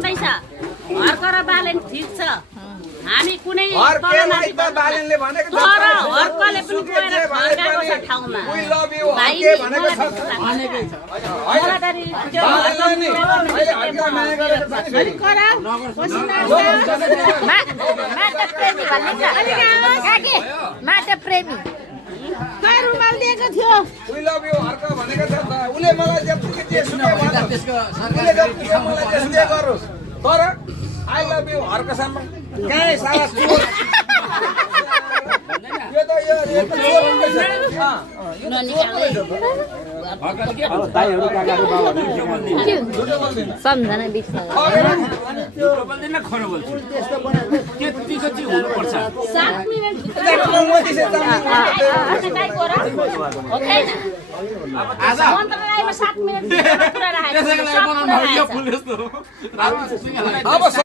आउँदैछ हर्क र बालेन ठिक छ हामी कुनै हर्केलाई त बालेनले भनेको छ तर हर्कले पनि गएर फर्काएको छ ठाउँमा वी लभ यु भाइ हर्के भनेको छ भनेकै छ बालेनले नि अहिले हर्केलाई माया गरेको छ नि फेरि माता प्रेमी भन्ने छ काकी माता प्रेमी कहाँ रुमाल दिएको थियो वी लभ यु हर्क भनेको छ त उले मलाई जतिकै जेसुकै भनोस् उले जतिकै मलाई जेसुकै गरोस् तर आई लभ यु हर्कसम्म कहाँ साला चोर यो त यो त चोर रहेछ यो त चोर रहेछ दाइहरु काकाहरु बाबाहरु के बोल्दिन सम्झना बिर्छ झुटो बोल्दिन खरो बोल्छु त्यतिको चाहिँ हुनु पर्छ 7 मिनेट मोदी से आज मन्त्रालयमा 7 मिनेट कुरा राखेको त्यसैले बनाउनु भयो यो फुल यस्तो राति सुँगला अब